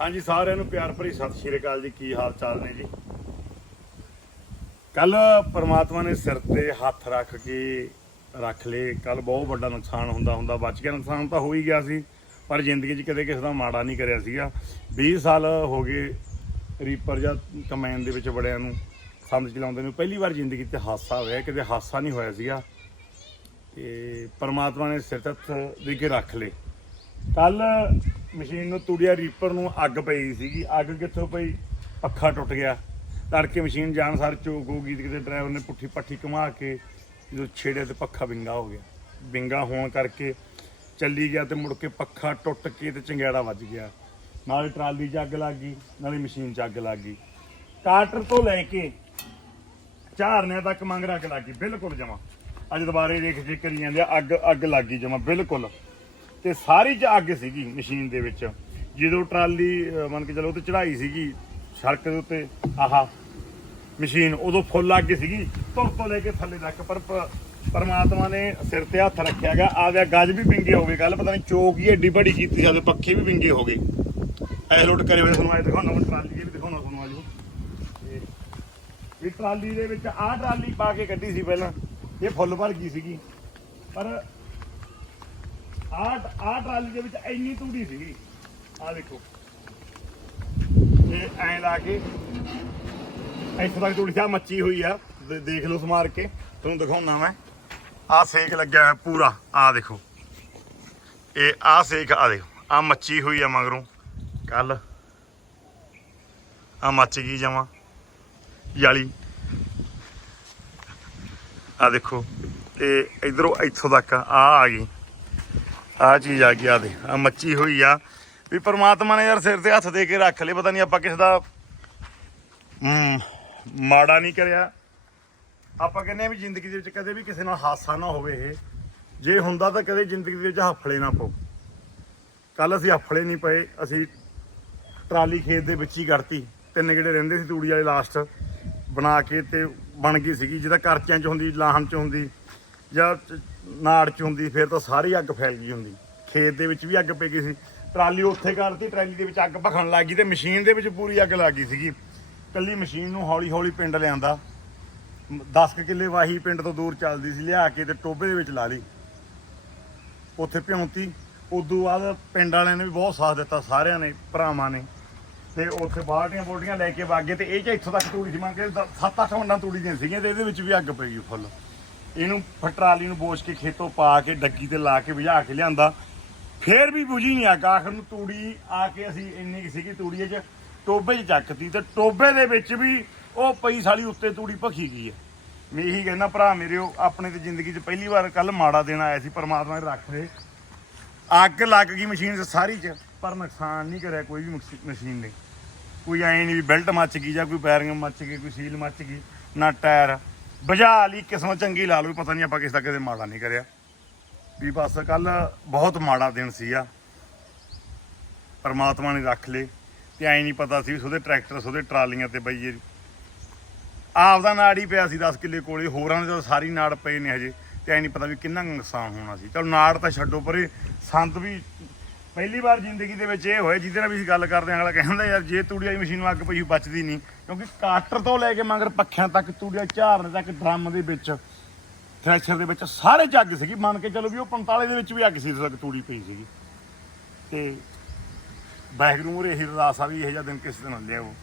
ਹਾਂਜੀ, ਸਾਰਿਆਂ ਨੂੰ ਪਿਆਰ ਭਰੀ ਸਤਿ ਸ਼੍ਰੀ ਅਕਾਲ ਜੀ। ਕੀ ਹਾਲ ਚਾਲ ਨੇ ਜੀ? ਕੱਲ ਪਰਮਾਤਮਾ ਨੇ ਸਿਰ ਤੇ ਹੱਥ ਰੱਖ ਕੇ ਰੱਖ ਲਏ। ਕੱਲ ਬਹੁਤ ਵੱਡਾ ਨੁਕਸਾਨ ਹੁੰਦਾ ਹੁੰਦਾ ਬਚ ਗਿਆ। ਨੁਕਸਾਨ ਤਾਂ ਹੋ ਹੀ ਗਿਆ ਸੀ, ਪਰ ਜ਼ਿੰਦਗੀ 'ਚ ਕਦੇ ਕਿਸੇ ਦਾ ਮਾੜਾ ਨਹੀਂ ਕਰਿਆ ਸੀਗਾ। 20 ਸਾਲ ਹੋ ਗਏ ਰੀਪਰ ਜਾਂ ਕਮੈਨ ਦੇ ਵਿੱਚ ਵੜਿਆਂ ਨੂੰ, ਸੰਦ ਚਲਾਉਂਦੇ ਨੂੰ। ਪਹਿਲੀ ਵਾਰ ਜ਼ਿੰਦਗੀ 'ਚ ਹਾਦਸਾ ਹੋਇਆ। ਕਿਤੇ ਹਾਦਸਾ ਨਹੀਂ ਹੋਇਆ ਸੀਗਾ। ਤੇ ਪਰਮਾਤਮਾ ਨੇ ਸਿਰ ਤੇ ਦੇ ਕੇ ਰੱਖ ਲਏ। ਕੱਲ ਮਸ਼ੀਨ ਨੂੰ ਤੂੜਿਆ ਰੀਪਰ ਨੂੰ ਅੱਗ ਪਈ ਸੀਗੀ ਅੱਗ ਕਿੱਥੋਂ ਪਈ? ਪੱਖਾ ਟੁੱਟ ਗਿਆ। ਤੜਕੇ ਮਸ਼ੀਨ ਜਾਣ ਸਾਰ ਚੋਕ ਹੋ ਗਈ ਕਿਤੇ ਡਰਾਈਵਰ ਨੇ ਪੁੱਠੀ ਪੱਠੀ ਘੁਮਾ ਕੇ ਜਦੋਂ ਛੇੜਿਆ ਤੇ ਪੱਖਾ ਵਿੰਗਾ ਹੋ ਗਿਆ। ਵਿੰਗਾ ਹੋਣ ਕਰਕੇ ਚੱਲੀ ਗਿਆ ਤੇ ਮੁੜ ਕੇ ਪੱਖਾ ਟੁੱਟ ਕੇ ਤੇ ਚੰਗਿਆੜਾ ਵੱਜ ਗਿਆ। ਨਾਲੇ ਟਰਾਲੀ 'ਚ ਅੱਗ ਲੱਗ ਗਈ ਨਾਲੇ ਮਸ਼ੀਨ 'ਚ ਅੱਗ ਲੱਗ ਗਈ। ਕਾਟਰ ਤੋਂ ਲੈ ਕੇ ਝਾਰਨਿਆਂ ਤੱਕ ਮੰਗ ਰੱਖ ਲੱਗ ਗਈ ਬਿਲਕੁਲ ਜਮਾ। ਅੱਜ ਦੁਬਾਰੇ ਦੇਖ ਜੇ ਕਰੀ ਜਾਂਦੇ ਆ, ਅੱਗ ਅੱਗ ਲੱਗ ਗਈ ਜਮਾ ਬਿਲਕੁਲ। ਤੇ ਸਾਰੀ ਚ ਅੱਗ ਸੀਗੀ ਮਸ਼ੀਨ ਦੇ ਵਿੱਚ। ਜਦੋਂ ਟਰਾਲੀ ਅਹ, ਮੰਨ ਕੇ ਚਲੋ ਉਹ ਤੇ ਚੜਾਈ ਸੀਗੀ ਸੜਕ ਦੇ ਉੱਤੇ ਆਹਾ ਮਸ਼ੀਨ ਉਦੋਂ ਫੁੱਲ ਅੱਗ ਸੀਗੀ ਧੁਰ ਤੋਂ ਲੈ ਕੇ ਥੱਲੇ ਤੱਕ ਪਰ ਪ- ਪਰਮਾਤਮਾ ਨੇ ਸਿਰ ਤੇ ਹੱਥ ਰੱਖਿਆ ਗਿਆ ਆਵਿਆ ਗੱਜ ਵੀ ਵਿੰਗੇ ਹੋ ਗਏ ਕੱਲ ਪਤਾ ਨਹੀਂ ਚੋਕ ਹੀ ਏਡੀ ਬੜੀ ਕੀਤੀ ਸਾਡੇ ਪੱਖੇ ਵੀ ਵਿੰਗੇ ਹੋ ਗਏ। ਐ ਲੋਟ ਕਰੇ ਹੋਏ ਤੁਹਾਨੂੰ ਅੱਜ ਦਿਖਾਉਣਾ ਮੈਂ ਟਰਾਲੀ ਇਹ ਵੀ ਦਿਖਾਉਣਾ ਤੁਹਾਨੂੰ ਅੱਜ। ਤੇ ਵੀ ਟਰਾਲੀ ਦੇ ਵਿੱਚ ਆਹ ਟਰਾਲੀ ਪਾ ਕੇ ਕੱਢੀ ਸੀ ਪਹਿਲਾਂ ਇਹ ਫੁੱਲ ਭਰ ਗਈ ਸੀਗੀ। ਪਰ ਆਹ ਆਹ ਟਰਾਲੀ ਦੇ ਵਿੱਚ ਇੰਨੀ ਤੂੜੀ ਸੀਗੀ। ਆਹ ਦੇਖੋ। ਇਹ ਐਂ ਲਾ ਕੇ ਇੱਥੋਂ ਤੱਕ ਤੂੜੀ ਸਾ ਮੱਚੀ ਹੋਈ ਆ। ਦੇ- ਦੇਖ ਲਓ ਸਮਾਰ ਕੇ, ਤੁਹਾਨੂੰ ਦਿਖਾਉਣਾ ਮੈਂ। ਆਹ ਸੇਕ ਲੱਗਿਆ ਹੋਇਆ ਪੂਰਾ ਆ ਦੇਖੋ। ਇਹ ਆਹ ਸੇਕ ਆ ਦੇਖੋ, ਆਹ ਮੱਚੀ ਹੋਈ ਆ ਮਗਰੋਂ। ਕੱਲ ਆ ਮੱਚ ਗਈ ਜਾਵਾਂ ਜਾਲੀ। ਆ ਦੇਖੋ ਤੇ ਇਧਰੋਂ ਇੱਥੋਂ ਤੱਕ ਆ ਆ ਗਈ। ਆ ਚੀਜ਼ ਆ ਗਈ ਆ ਦੇ ਆ ਮੱਚੀ ਹੋਈ ਆ। ਵੀ ਪਰਮਾਤਮਾ ਨੇ ਯਾਰ ਸਿਰ ਤੇ ਹੱਥ ਦੇ ਕੇ ਰੱਖ ਲਏ, ਪਤਾ ਨਹੀਂ ਆਪਾਂ ਕਿਸ ਦਾ ਮਾੜਾ ਨਹੀਂ ਕਰਿਆ। ਆਪਾਂ ਕਹਿੰਦੇ ਆ ਵੀ ਜ਼ਿੰਦਗੀ ਦੇ ਵਿੱਚ ਕਦੇ ਵੀ ਕਿਸੇ ਨਾਲ ਹਾਦਸਾ ਨਾ ਹੋਵੇ ਇਹ। ਜੇ ਹੁੰਦਾ ਤਾਂ ਕਦੇ ਜ਼ਿੰਦਗੀ ਦੇ ਵਿੱਚ ਹਫਲੇ ਨਾ ਪਓ। ਕੱਲ ਅਸੀਂ ਹਫਲੇ ਨਹੀਂ ਪਏ, ਅਸੀਂ ਟਰਾਲੀ ਖੇਤ ਦੇ ਵਿੱਚ ਹੀ ਕਰਤੀ। ਤਿੰਨ ਜਿਹੜੇ ਰਹਿੰਦੇ ਸੀ ਤੂੜੀ ਵਾਲੇ ਲਾਸਟ ਬਣਾ ਕੇ ਤੇ ਬਣ ਗਈ ਸੀਗੀ। ਜਿਹਦਾ ਕਰਚਿਆਂ ਚ ਹੁੰਦੀ, ਲਾਹਣ ਚ ਹੁੰਦੀ, ਜਾਂ ਚ- ਨਾੜ ਚ ਹੁੰਦੀ, ਫਿਰ ਤਾਂ ਸਾਰੀ ਅੱਗ ਫੈਲ ਗਈ ਹੁੰਦੀ। ਖੇਤ ਦੇ ਵਿੱਚ ਵੀ ਅੱਗ ਪੈ ਗਈ ਸੀ। ਟਰਾਲੀ ਉੱਥੇ ਕਰਤੀ, ਟਰਾਲੀ ਦੇ ਵਿੱਚ ਅੱਗ ਭਖਣ ਲੱਗ ਗਈ ਤੇ ਮਸ਼ੀਨ ਦੇ ਵਿੱਚ ਪੂਰੀ ਅੱਗ ਲੱਗ ਗਈ ਸੀਗੀ। ਕੱਲੀ ਮਸ਼ੀਨ ਨੂੰ ਹੌਲੀ ਹੌਲੀ ਪਿੰਡ ਲਿਆਂਦਾ। 10 ਕਿੱਲੇ ਵਾਹੀ ਪਿੰਡ ਤੋਂ ਦੂਰ ਚੱਲਦੀ ਸੀ, ਲਿਆ ਕੇ ਤੇ ਟੋਬੇ ਦੇ ਵਿੱਚ ਲਾ ਲਈ। ਉੱਥੇ ਭਿਉਂਤੀ। ਉਦੋਂ ਬਾਅਦ ਪਿੰਡ ਵਾਲਿਆਂ ਨੇ ਵੀ ਬਹੁਤ ਸਾਥ ਦਿੱਤਾ, ਸਾਰਿਆਂ ਨੇ, ਭਰਾਵਾਂ ਨੇ। ਤੇ ਉੱਥੇ ਬਾਲਟੀਆਂ ਬੋਲਟੀਆਂ ਲੈ ਕੇ ਵਾਗੇ ਤੇ ਇਹ ਚ ਇੱਥੋਂ ਤੱਕ ਤੂੜੀ ਸੀ। ਮੰਨ ਕੇ 7-8 ਮੰਡਾਂ ਤੂੜੀ ਦੀਆਂ ਸੀਗੀਆਂ ਤੇ ਇਹਦੇ ਵਿੱਚ ਵੀ ਅੱਗ ਪਈ ਗਈ ਫੁੱਲ। ਇਹਨੂੰ ਫਟਰਾਲੀ ਨੂੰ ਬੋਝ ਕੇ ਖੇਤੋਂ ਪਾ ਕੇ, ਡੱਗੀ ਤੇ ਲਾ ਕੇ ਬੁਝਾ ਕੇ ਲਿਆਂਦਾ। ਫੇਰ ਵੀ ਬੁਝੀ ਨਹੀਂ ਅੱਗ। ਆਖਰ ਨੂੰ ਤੂੜੀ ਆ ਕੇ ਅਸੀਂ ਇੰਨੀ ਕੁ ਸੀਗੀ ਤੂੜੀ 'ਚ ਟੋਬੇ 'ਚ ਚੱਕਤੀ ਤੇ ਟੋਬੇ ਦੇ ਵਿੱਚ ਵੀ ਉਹ ਪਈ ਸਾਲੀ ਉੱਤੇ ਤੂੜੀ ਭਖੀ ਗਈ ਹੈ। ਮੈਂ ਇਹੀ ਕਹਿੰਦਾ, ਭਰਾ ਮੇਰੇ ਉਹ ਆਪਣੇ ਤੇ ਜ਼ਿੰਦਗੀ 'ਚ ਪਹਿਲੀ ਵਾਰ ਕੱਲ ਮਾੜਾ ਦਿਨ ਆਇਆ ਸੀ, ਪਰਮਾਤਮਾ ਨੇ ਰੱਖ ਲਏ ਅੱਗ ਲੱਗ ਗਈ ਮਸ਼ੀਨ ਸਾਰੀ 'ਚ, ਪਰ ਨੁਕਸਾਨ ਨਹੀਂ ਕਰਿਆ ਕੋਈ ਵੀ ਮਕਸ- ਮਸ਼ੀਨ ਨੇ। ਕੋਈ ਐਂ ਨਹੀਂ ਵੀ ਬੈਲਟ ਮੱਚ ਗਈ ਜਾਂ ਕੋਈ ਬੈਰਿੰਗ ਮੱਚ ਗਈ, ਕੋਈ ਸੀਲ ਮੱਚ ਗਈ, ਨਾ ਟਾਇਰ। ਬੁਝਾ ਲਈ ਕਿਸਮਤ ਚੰਗੀ ਲਾ ਲਓ ਵੀ ਪਤਾ ਨਹੀਂ ਆਪਾਂ ਕਿਸੇ ਦਾ ਕਦੇ ਮਾੜਾ ਨਹੀਂ ਕਰਿਆ। ਵੀ ਬਸ ਕੱਲ ਬਹੁਤ ਮਾੜਾ ਦਿਨ ਸੀਗਾ। ਪਰਮਾਤਮਾ ਨੇ ਰੱਖ ਲਏ ਤੇ ਐ ਨਹੀਂ ਪਤਾ ਸੀ ਵੀ ਉਹਦੇ ਟਰੈਕਟਰ ਉਹਦੇ ਟਰਾਲੀਆਂ ਤੇ ਬਈਏ ਇਹ ਆਪਦਾ ਨਾੜ ਹੀ ਪਿਆ ਸੀ 10 ਕਿੱਲੇ ਕੋਲੇ, ਹੋਰਾਂ ਦੇ ਤਾਂ ਸਾਰੀ ਨਾੜ ਪਏ ਨੇ ਹਜੇ ਤੇ ਐ ਨਹੀਂ ਪਤਾ ਵੀ ਕਿੰਨਾ ਕੁ ਨੁਕਸਾਨ ਹੋਣਾ ਸੀ। ਚਲ ਨਾੜ ਤਾਂ ਛੱਡੋ ਪਰੇ ਸੰਦ ਵੀ ਪਹਿਲੀ ਵਾਰ ਜ਼ਿੰਦਗੀ ਦੇ ਵਿੱਚ ਇਹ ਹੋਇਆ, ਜਿਹਦੇ ਨਾਲ ਵੀ ਅਸੀਂ ਗੱਲ ਕਰਦੇ ਹਾਂ, ਅਗਲਾ ਕਹਿੰਦਾ, ਯਾਰ, ਜੇ ਤੂੜੀ ਵਾਲੀ ਮਸ਼ੀਨ ਨੂੰ ਅੱਗ ਪਈ ਹੋਈ, ਬਚਦੀ ਨਹੀਂ। ਕਿਉਂਕਿ ਕਾਟਰ ਤੋਂ ਲੈ ਕੇ ਮਗਰ ਪੱਖਿਆਂ ਤੱਕ, ਤੂੜੀਆਂ ਝਾਰਨ ਤੱਕ, ਡਰਮ ਦੇ ਵਿੱਚ ਥ੍ਰੈਸ਼ਰ ਦੇ ਵਿੱਚ, ਸਾਰੇ ਚ ਅੱਗ ਸੀਗੀ। ਮੰਨ ਕੇ ਚਲੋ ਵੀ ਉਹ 45 ਦੇ ਵਿੱਚ ਵੀ ਅੱਗ ਸੀ ਤੱਕ ਤੂੜੀ ਪਈ ਸੀਗੀ। ਤੇ ਵਾਹਿਗੁਰੂ ਮੂਹਰੇ ਇਹੀ ਅਰਦਾਸ ਆ ਵੀ ਇਹੋ ਜਿਹਾ ਦਿਨ ਕਿਸੇ ਦਿਨ ਆਉਂਦੇ ਆ ਉਹ